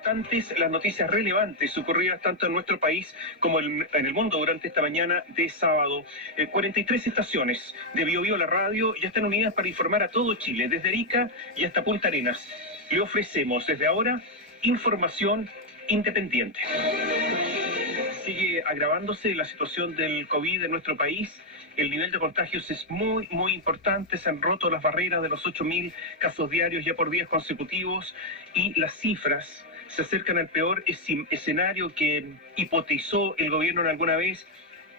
importantes, las noticias relevantes ocurridas tanto en nuestro país como en el mundo durante esta mañana de sábado. 43 estaciones de Biobío la radio ya están unidas para informar a todo Chile, desde Arica y hasta Punta Arenas. Le ofrecemos desde ahora información independiente. Sigue agravándose la situación del COVID en nuestro país. El nivel de contagios es muy importante. Se han roto las barreras de los 8.000 casos diarios ya por días consecutivos y las cifras se acercan al peor escenario que hipotizó el gobierno en alguna vez.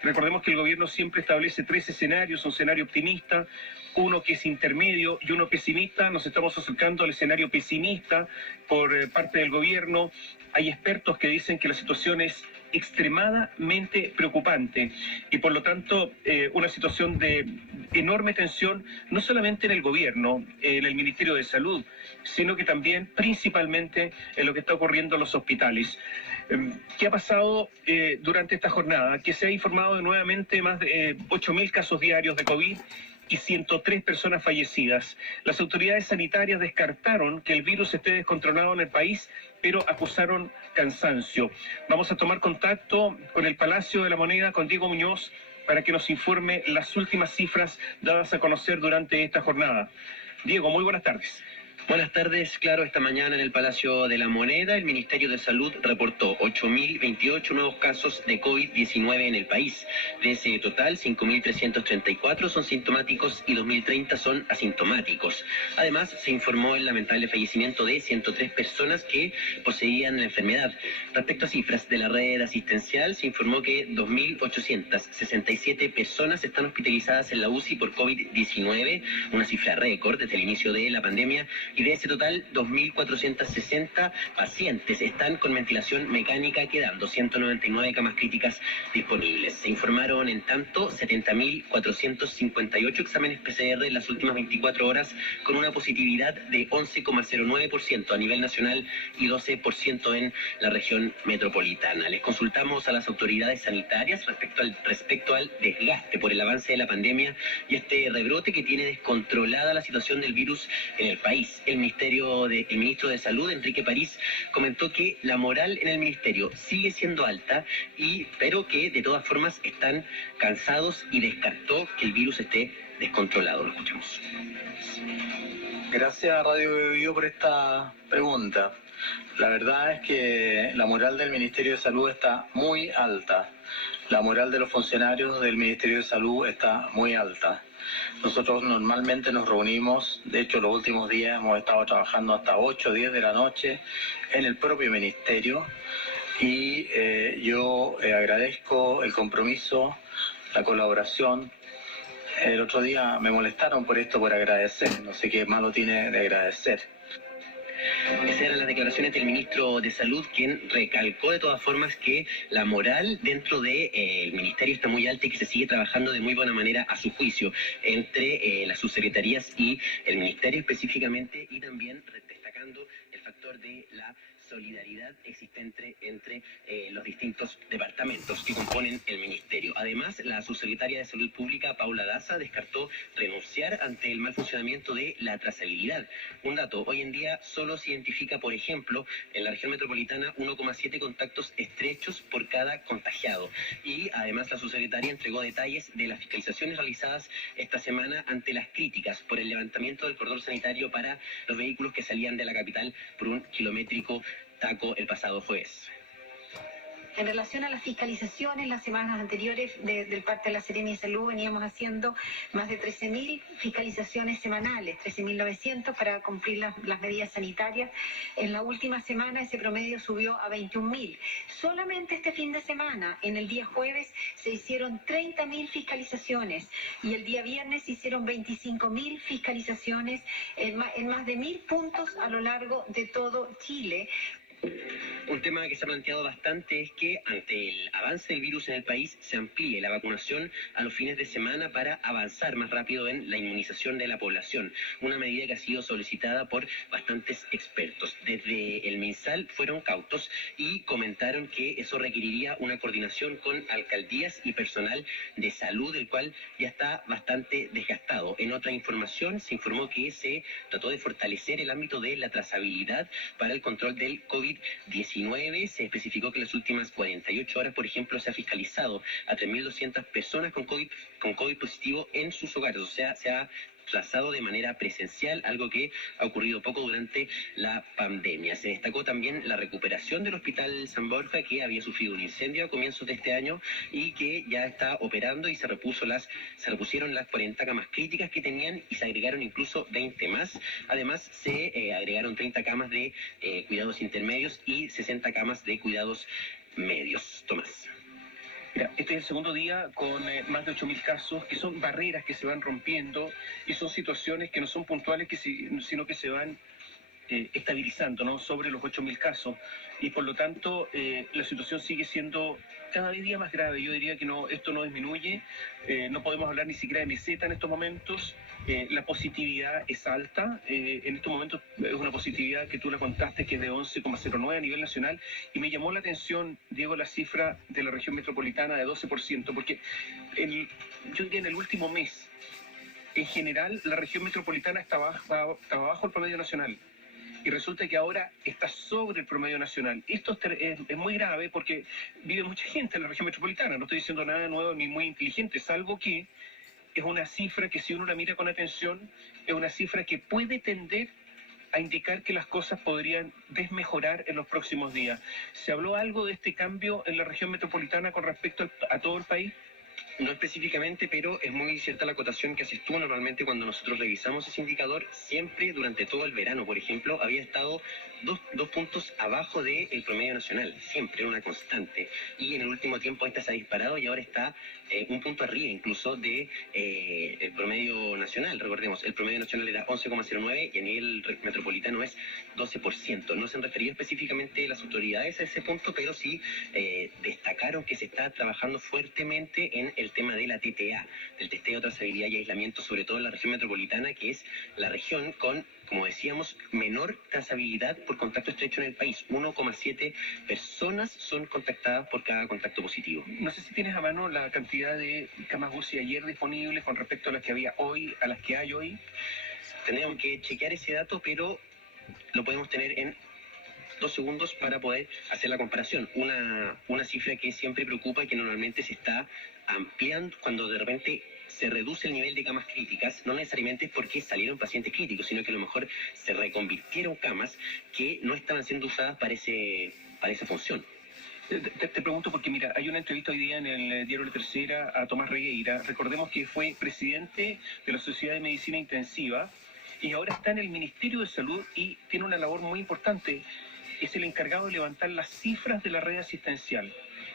Recordemos que el gobierno siempre establece 3 escenarios, un escenario optimista, uno que es intermedio y uno pesimista. Nos estamos acercando al escenario pesimista por parte del gobierno. Hay expertos que dicen que la situación es extremadamente preocupante y por lo tanto una situación de enorme tensión, no solamente en el gobierno, en el Ministerio de Salud, sino que también principalmente en lo que está ocurriendo en los hospitales. ¿Qué ha pasado durante esta jornada? Que se ha informado de nuevamente más de 8.000 casos diarios de COVID y 103 personas fallecidas. Las autoridades sanitarias descartaron que el virus esté descontrolado en el país, pero acusaron cansancio. Vamos a tomar contacto con el Palacio de la Moneda, con Diego Muñoz, para que nos informe las últimas cifras dadas a conocer durante esta jornada. Diego, muy buenas tardes. Buenas tardes. Claro, esta mañana en el Palacio de la Moneda, el Ministerio de Salud reportó 8.028 nuevos casos de COVID-19 en el país. De ese total, 5.334 son sintomáticos y 2.030 son asintomáticos. Además, se informó el lamentable fallecimiento de 103 personas que poseían la enfermedad. Respecto a cifras de la red asistencial, se informó que 2.867 personas están hospitalizadas en la UCI por COVID-19, una cifra récord desde el inicio de la pandemia. Y de ese total, 2.460 pacientes están con ventilación mecánica, quedando 199 camas críticas disponibles. Se informaron, en tanto, 70.458 exámenes PCR en las últimas 24 horas, con una positividad de 11,09% a nivel nacional y 12% en la región metropolitana. Les consultamos a las autoridades sanitarias respecto al desgaste por el avance de la pandemia y este rebrote que tiene descontrolada la situación del virus en el país. El ministro de Salud, Enrique París, comentó que la moral en el ministerio sigue siendo alta, pero que de todas formas están cansados y descartó que el virus esté descontrolado. Lo escuchamos. Gracias a Radio Biobío por esta pregunta. La verdad es que la moral del Ministerio de Salud está muy alta. La moral de los funcionarios del Ministerio de Salud está muy alta. Nosotros normalmente nos reunimos, de hecho los últimos días hemos estado trabajando hasta 8 o 10 de la noche en el propio ministerio y yo agradezco el compromiso, la colaboración. El otro día me molestaron por esto, por agradecer, no sé qué malo tiene de agradecer. Esas eran las declaraciones del ministro de Salud, quien recalcó de todas formas que la moral dentro del ministerio está muy alta y que se sigue trabajando de muy buena manera, a su juicio, entre las subsecretarías y el ministerio específicamente, y también destacando el factor de la solidaridad existente entre los distintos departamentos que componen el ministerio. Además, la subsecretaria de Salud Pública, Paula Daza, descartó renunciar ante el mal funcionamiento de la trazabilidad. Un dato: hoy en día solo se identifica, por ejemplo, en la región metropolitana 1,7 contactos estrechos por cada contagiado. Y además la subsecretaria entregó detalles de las fiscalizaciones realizadas esta semana ante las críticas por el levantamiento del cordón sanitario para los vehículos que salían de la capital por un kilométrico taco el pasado jueves. En relación a las fiscalizaciones, las semanas anteriores del parte de la Serenia de Salud veníamos haciendo más de 13.000 fiscalizaciones semanales, 13.900 para cumplir las medidas sanitarias. En la última semana ese promedio subió a 21.000. Solamente este fin de semana, en el día jueves, se hicieron 30.000 fiscalizaciones y el día viernes se hicieron 25.000 fiscalizaciones en más de 1.000 puntos a lo largo de todo Chile. Un tema que se ha planteado bastante es que ante el avance del virus en el país se amplíe la vacunación a los fines de semana para avanzar más rápido en la inmunización de la población, una medida que ha sido solicitada por bastantes expertos. Desde el MinSal fueron cautos y comentaron que eso requeriría una coordinación con alcaldías y personal de salud, el cual ya está bastante desgastado. En otra información se informó que se trató de fortalecer el ámbito de la trazabilidad para el control del COVID-19. Se especificó que en las últimas 48 horas, por ejemplo, se ha fiscalizado a 3.200 personas con COVID positivo en sus hogares, o sea, se ha trazado de manera presencial, algo que ha ocurrido poco durante la pandemia. Se destacó también la recuperación del Hospital San Borja, que había sufrido un incendio a comienzos de este año y que ya está operando, y se repusieron las 40 camas críticas que tenían y se agregaron incluso 20 más. Además, se agregaron 30 camas de cuidados intermedios y 60 camas de cuidados medios. Tomás. Mira, este es el segundo día con más de 8.000 casos, que son barreras que se van rompiendo y son situaciones que no son puntuales, sino que se van estabilizando, ¿no?, sobre los 8.000 casos. Y por lo tanto, la situación sigue siendo cada día más grave. Yo diría que esto no disminuye, no podemos hablar ni siquiera de meseta en estos momentos. La positividad es alta, en estos momentos es una positividad que tú la contaste, que es de 11,09 a nivel nacional, y me llamó la atención, Diego, la cifra de la región metropolitana de 12%, porque yo diría en el último mes, en general, la región metropolitana estaba bajo el promedio nacional. Y resulta que ahora está sobre el promedio nacional. Esto es muy grave porque vive mucha gente en la región metropolitana. No estoy diciendo nada nuevo ni muy inteligente, salvo que es una cifra que, si uno la mira con atención, es una cifra que puede tender a indicar que las cosas podrían desmejorar en los próximos días. ¿Se habló algo de este cambio en la región metropolitana con respecto a todo el país? No específicamente, pero es muy cierta la acotación que haces tú. Normalmente cuando nosotros revisamos ese indicador, siempre durante todo el verano, por ejemplo, había estado dos puntos abajo del promedio nacional, siempre una constante. Y en el último tiempo esta se ha disparado y ahora está un punto arriba incluso de el promedio nacional. Recordemos, el promedio nacional era 11,09 y a nivel metropolitano es 12%. No se han referido específicamente las autoridades a ese punto, pero sí destacaron que se está trabajando fuertemente en el tema de la TTA, del testeo, trazabilidad y aislamiento, sobre todo en la región metropolitana, que es la región con, como decíamos, menor trazabilidad por contacto estrecho en el país. 1,7 personas son contactadas por cada contacto positivo. No sé si tienes a mano la cantidad de camas UCI ayer disponibles con respecto a las que había hoy, a las que hay hoy. Tendríamos que chequear ese dato, pero lo podemos tener en 2 segundos para poder hacer la comparación. Una cifra que siempre preocupa y que normalmente se está ampliando cuando de repente se reduce el nivel de camas críticas, no necesariamente es porque salieron pacientes críticos, sino que a lo mejor se reconvirtieron camas que no estaban siendo usadas para esa función. Te pregunto porque, mira, hay una entrevista hoy día en el diario La Tercera a Tomás Regueira. Recordemos que fue presidente de la Sociedad de Medicina Intensiva y ahora está en el Ministerio de Salud y tiene una labor muy importante. Es el encargado de levantar las cifras de la red asistencial.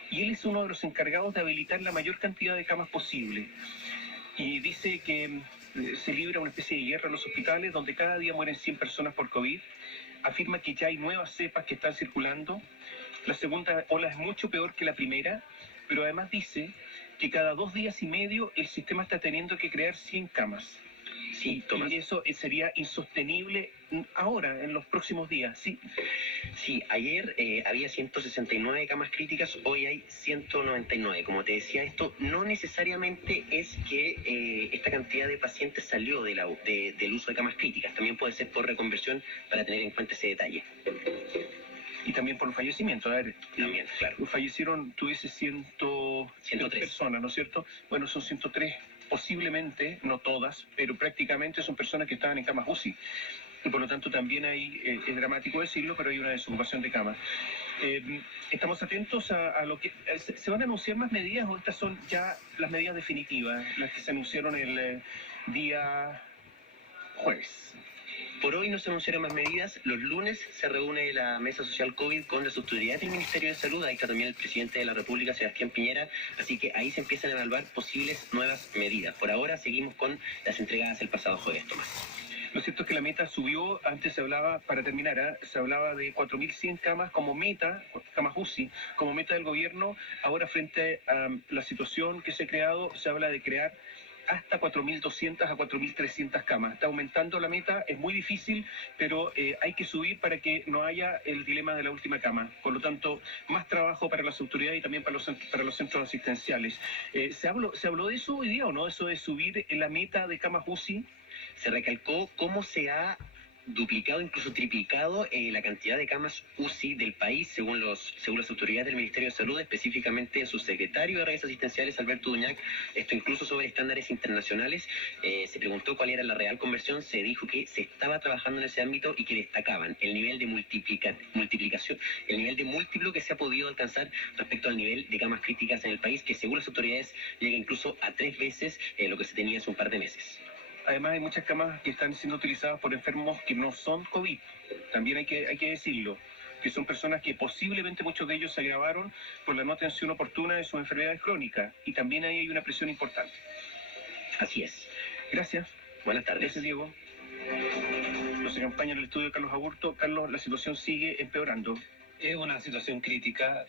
Y él es uno de los encargados de habilitar la mayor cantidad de camas posible. Y dice que se libra una especie de guerra en los hospitales donde cada día mueren 100 personas por COVID. Afirma que ya hay nuevas cepas que están circulando. La segunda ola es mucho peor que la primera, pero además dice que cada 2 días y medio el sistema está teniendo que crear 100 camas. Sí, Tomás. Y eso sería insostenible ahora, en los próximos días, ¿sí? Sí, ayer había 169 camas críticas, hoy hay 199. Como te decía, esto no necesariamente es que esta cantidad de pacientes salió del uso de camas críticas. También puede ser por reconversión, para tener en cuenta ese detalle. Y también por los fallecimientos. A ver, también, claro. Fallecieron, tú dices 103 personas, ¿no es cierto? Bueno, son 103, posiblemente, no todas, pero prácticamente son personas que estaban en camas UCI. Y por lo tanto también es dramático decirlo, pero hay una desocupación de camas. Estamos atentos a lo que... ¿Se van a anunciar más medidas o estas son ya las medidas definitivas, las que se anunciaron el día jueves? Por hoy no se anunciaron más medidas. Los lunes se reúne la Mesa Social COVID con las autoridades del Ministerio de Salud. Ahí está también el presidente de la República, Sebastián Piñera. Así que ahí se empiezan a evaluar posibles nuevas medidas. Por ahora seguimos con las entregadas el pasado jueves, Tomás. Lo cierto es que la meta subió, antes se hablaba, para terminar, se hablaba de 4.100 camas como meta, camas UCI, como meta del gobierno. Ahora, frente a la situación que se ha creado, se habla de crear hasta 4.200 a 4.300 camas. Está aumentando la meta, es muy difícil, pero hay que subir para que no haya el dilema de la última cama. Por lo tanto, más trabajo para las autoridades y también para los centros asistenciales. ¿Se habló de eso hoy día o no? Eso de subir la meta de camas UCI. Se recalcó cómo se ha duplicado, incluso triplicado la cantidad de camas UCI del país, según las autoridades del Ministerio de Salud, específicamente el subsecretario de redes asistenciales, Alberto Duñac, esto incluso sobre estándares internacionales. Se preguntó cuál era la real conversión, se dijo que se estaba trabajando en ese ámbito y que destacaban el nivel de multiplicación, el nivel de múltiplo que se ha podido alcanzar respecto al nivel de camas críticas en el país, que según las autoridades llega incluso a 3 veces lo que se tenía hace un par de meses. Además, hay muchas camas que están siendo utilizadas por enfermos que no son COVID. También hay que decirlo, que son personas que posiblemente muchos de ellos se agravaron por la no atención oportuna de sus enfermedades crónicas. Y también ahí hay una presión importante. Así es. Gracias. Buenas tardes. Gracias, Diego. Nos acompaña en el estudio Carlos Aburto. Carlos, la situación sigue empeorando. Es una situación crítica.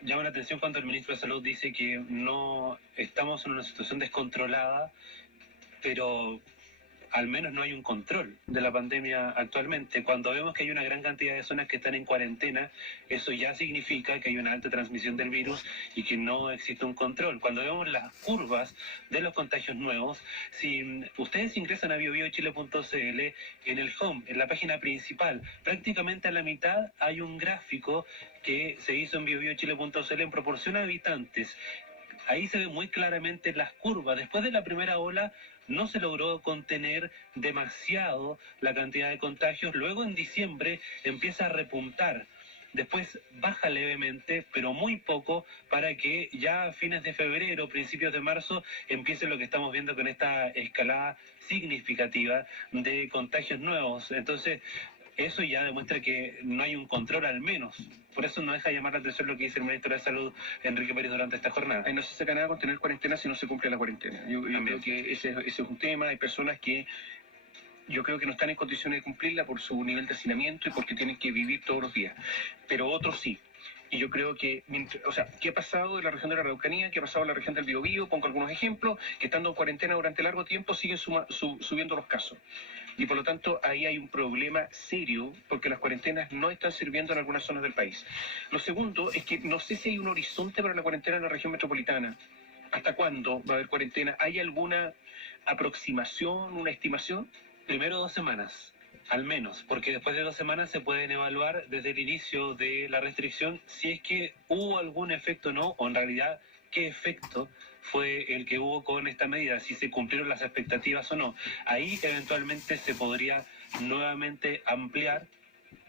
Llama la atención cuando el ministro de Salud dice que no estamos en una situación descontrolada, pero al menos no hay un control de la pandemia actualmente. Cuando vemos que hay una gran cantidad de zonas que están en cuarentena, eso ya significa que hay una alta transmisión del virus y que no existe un control. Cuando vemos las curvas de los contagios nuevos, si ustedes ingresan a biobiochile.cl, en el home, en la página principal, prácticamente a la mitad hay un gráfico que se hizo en biobiochile.cl en proporción a habitantes. Ahí se ve muy claramente las curvas. Después de la primera ola no se logró contener demasiado la cantidad de contagios. Luego en diciembre empieza a repuntar. Después baja levemente, pero muy poco, para que ya a fines de febrero, principios de marzo, empiece lo que estamos viendo con esta escalada significativa de contagios nuevos. Entonces, eso ya demuestra que no hay un control al menos. Por eso no deja de llamar la atención lo que dice el ministro de Salud, Enrique Pérez, durante esta jornada. Ahí no se saca nada con tener cuarentena si no se cumple la cuarentena. Yo creo que ese es un tema. Hay personas que yo creo que no están en condiciones de cumplirla por su nivel de hacinamiento y porque tienen que vivir todos los días. Pero otros sí. Y yo creo que, ¿qué ha pasado en la región de la Araucanía? ¿Qué ha pasado en la región del Biobío? Pongo algunos ejemplos, que estando en cuarentena durante largo tiempo siguen subiendo los casos. Y por lo tanto, ahí hay un problema serio, porque las cuarentenas no están sirviendo en algunas zonas del país. Lo segundo es que no sé si hay un horizonte para la cuarentena en la región metropolitana. ¿Hasta cuándo va a haber cuarentena? ¿Hay alguna aproximación, una estimación? Primero 2 semanas. Al menos, porque después de 2 semanas se pueden evaluar desde el inicio de la restricción si es que hubo algún efecto o no, o en realidad qué efecto fue el que hubo con esta medida, si se cumplieron las expectativas o no. Ahí eventualmente se podría nuevamente ampliar.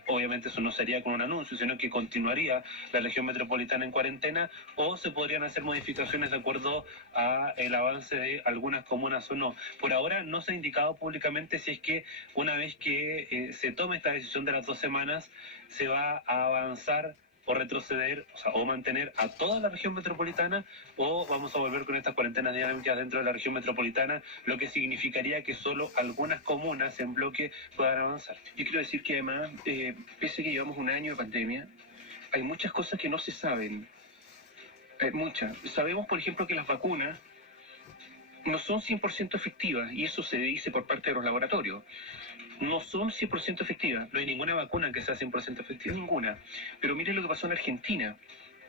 Obviamente eso no sería con un anuncio, sino que continuaría la región metropolitana en cuarentena, o se podrían hacer modificaciones de acuerdo a el avance de algunas comunas o no. Por ahora no se ha indicado públicamente si es que una vez que se tome esta decisión de las 2 semanas, se va a avanzar o retroceder, o mantener a toda la región metropolitana, o vamos a volver con estas cuarentenas dinámicas dentro de la región metropolitana, lo que significaría que solo algunas comunas en bloque puedan avanzar. Yo quiero decir que además, pese a que llevamos un año de pandemia, hay muchas cosas que no se saben. Muchas. Sabemos, por ejemplo, que las vacunas no son 100% efectivas, y eso se dice por parte de los laboratorios. No son 100% efectivas. No hay ninguna vacuna que sea 100% efectiva. Ninguna. Pero mire lo que pasó en Argentina.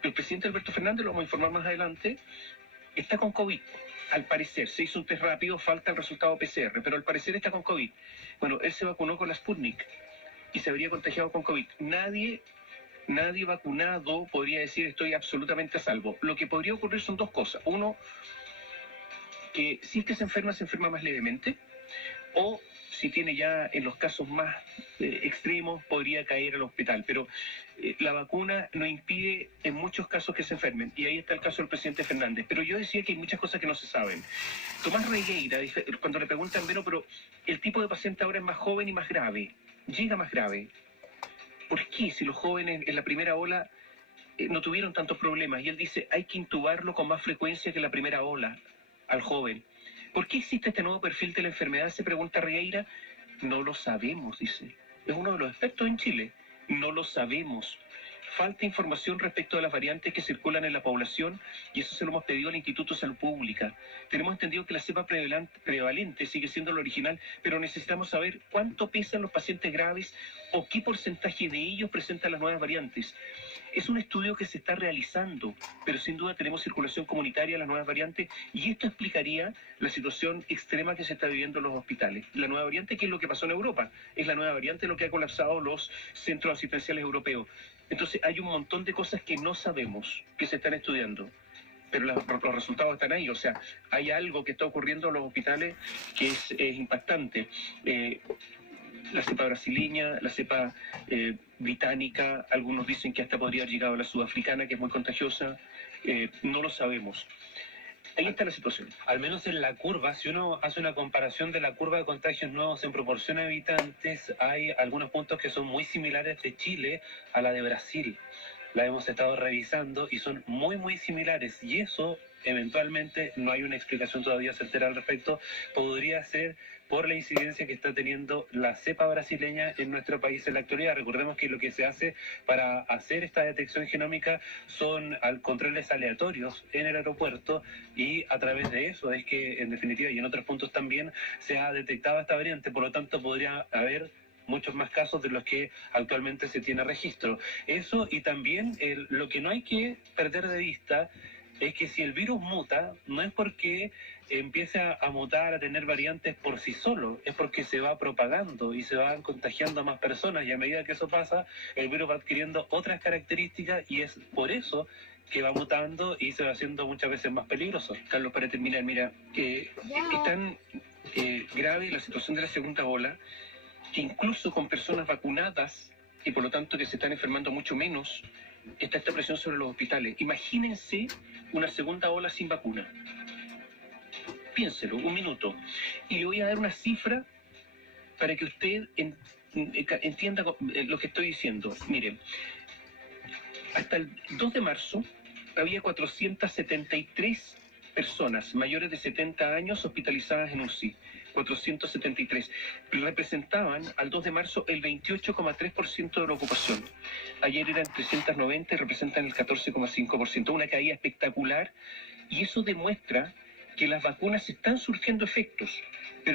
El presidente Alberto Fernández, lo vamos a informar más adelante, está con COVID. Al parecer, se hizo un test rápido, falta el resultado PCR, pero al parecer está con COVID. Bueno, él se vacunó con la Sputnik y se habría contagiado con COVID. Nadie vacunado podría decir estoy absolutamente a salvo. Lo que podría ocurrir son 2 cosas. Uno, que si es que se enferma más levemente, o si tiene ya en los casos más extremos, podría caer al hospital. Pero la vacuna no impide en muchos casos que se enfermen. Y ahí está el caso del presidente Fernández. Pero yo decía que hay muchas cosas que no se saben. Tomás Regueira, cuando le preguntan, bueno, pero el tipo de paciente ahora es más joven y más grave. Llega más grave. ¿Por qué si los jóvenes en la primera ola no tuvieron tantos problemas? Y él dice, hay que intubarlo con más frecuencia que la primera ola al joven. ¿Por qué existe este nuevo perfil de la enfermedad? Se pregunta Regueira. No lo sabemos, dice. Es uno de los expertos en Chile. No lo sabemos. Falta información respecto a las variantes que circulan en la población y eso se lo hemos pedido al Instituto de Salud Pública. Tenemos entendido que la cepa prevalente sigue siendo la original, pero necesitamos saber cuánto pesan los pacientes graves o qué porcentaje de ellos presentan las nuevas variantes. Es un estudio que se está realizando, pero sin duda tenemos circulación comunitaria de las nuevas variantes y esto explicaría la situación extrema que se está viviendo en los hospitales. La nueva variante, ¿qué es lo que pasó en Europa? Es la nueva variante lo que ha colapsado los centros asistenciales europeos. Entonces hay un montón de cosas que no sabemos, que se están estudiando, pero los resultados están ahí. O sea, hay algo que está ocurriendo en los hospitales que es impactante. La cepa brasileña, la cepa británica, algunos dicen que hasta podría haber llegado a la sudafricana, que es muy contagiosa, no lo sabemos. Ahí está la situación. Al menos en la curva, si uno hace una comparación de la curva de contagios nuevos en proporción a habitantes, hay algunos puntos que son muy similares de Chile a la de Brasil. La hemos estado revisando y son muy similares. Y eso, eventualmente, no hay una explicación todavía certera al respecto, podría ser por la incidencia que está teniendo la cepa brasileña en nuestro país en la actualidad. Recordemos que lo que se hace para hacer esta detección genómica son controles aleatorios en el aeropuerto y a través de eso es que, en definitiva, y en otros puntos también, se ha detectado esta variante. Por lo tanto, podría haber muchos más casos de los que actualmente se tiene registro. Eso, y también lo que no hay que perder de vista es que si el virus muta, no es porque empiece a mutar, a tener variantes por sí solo, es porque se va propagando y se van contagiando a más personas, y a medida que eso pasa, el virus va adquiriendo otras características y es por eso que va mutando y se va haciendo muchas veces más peligroso. Carlos, para terminar, mira, es tan grave la situación de la segunda ola que incluso con personas vacunadas y por lo tanto que se están enfermando mucho menos, está esta presión sobre los hospitales. Imagínense una segunda ola sin vacuna. Piénselo, un minuto. Y le voy a dar una cifra para que usted entienda lo que estoy diciendo. Mire, hasta el 2 de marzo había 473 personas mayores de 70 años hospitalizadas en UCI. 473. Representaban al 2 de marzo el 28,3% de la ocupación. Ayer eran 390 y representan el 14,5%. Una caída espectacular y eso demuestra que las vacunas están surgiendo efectos.